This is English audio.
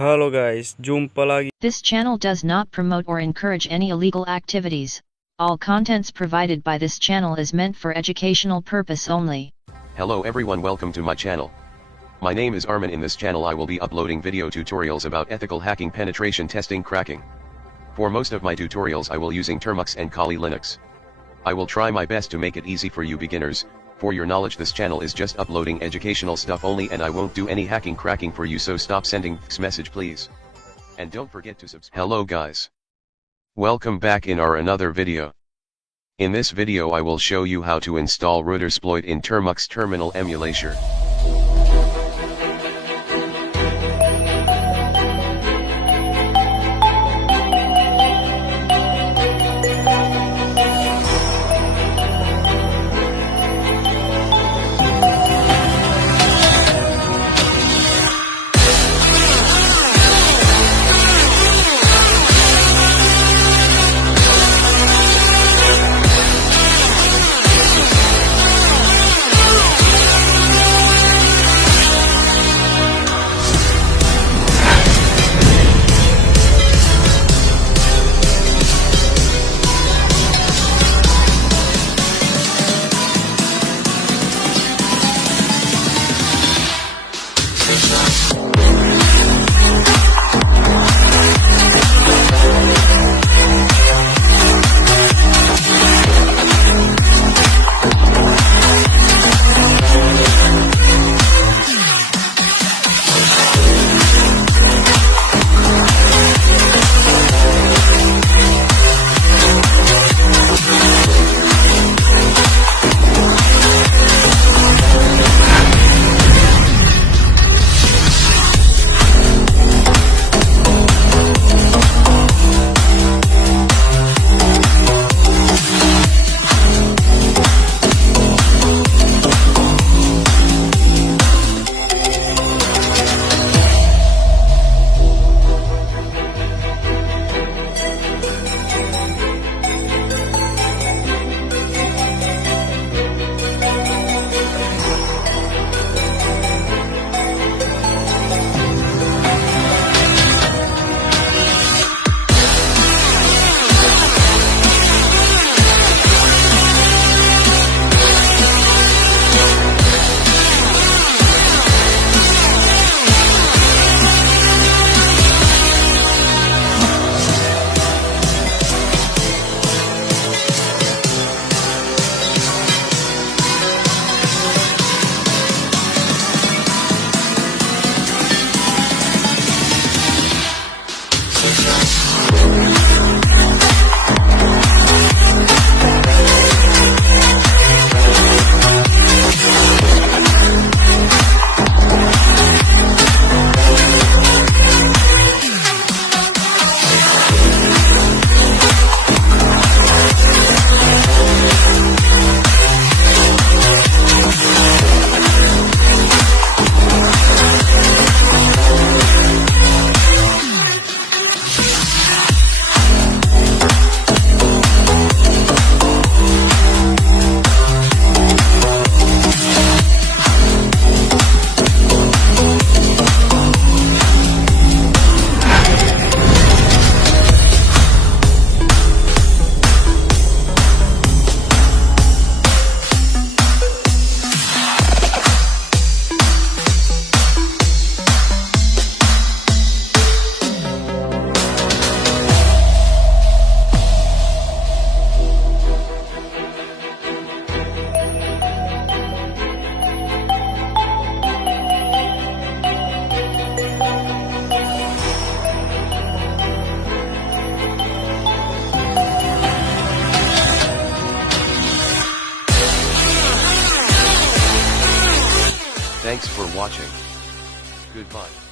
Halo guys, jumpa lagi. This channel does not promote or encourage any illegal activities. All contents provided by this channel is meant for educational purpose only. Hello everyone, welcome to my channel. My name is Armin. In this channel I will be uploading video tutorials about ethical hacking, penetration testing, cracking. For most of my tutorials I will using Termux and Kali Linux. I will try my best to make it easy for you beginners. For your knowledge, this channel is just uploading educational stuff only and I won't do any hacking cracking for you, so stop sending this message please. And don't forget to subscribe. Hello guys. Welcome back in our another video. In this video I will show you how to install Routersploit in Termux terminal emulator. Thanks for watching. Goodbye.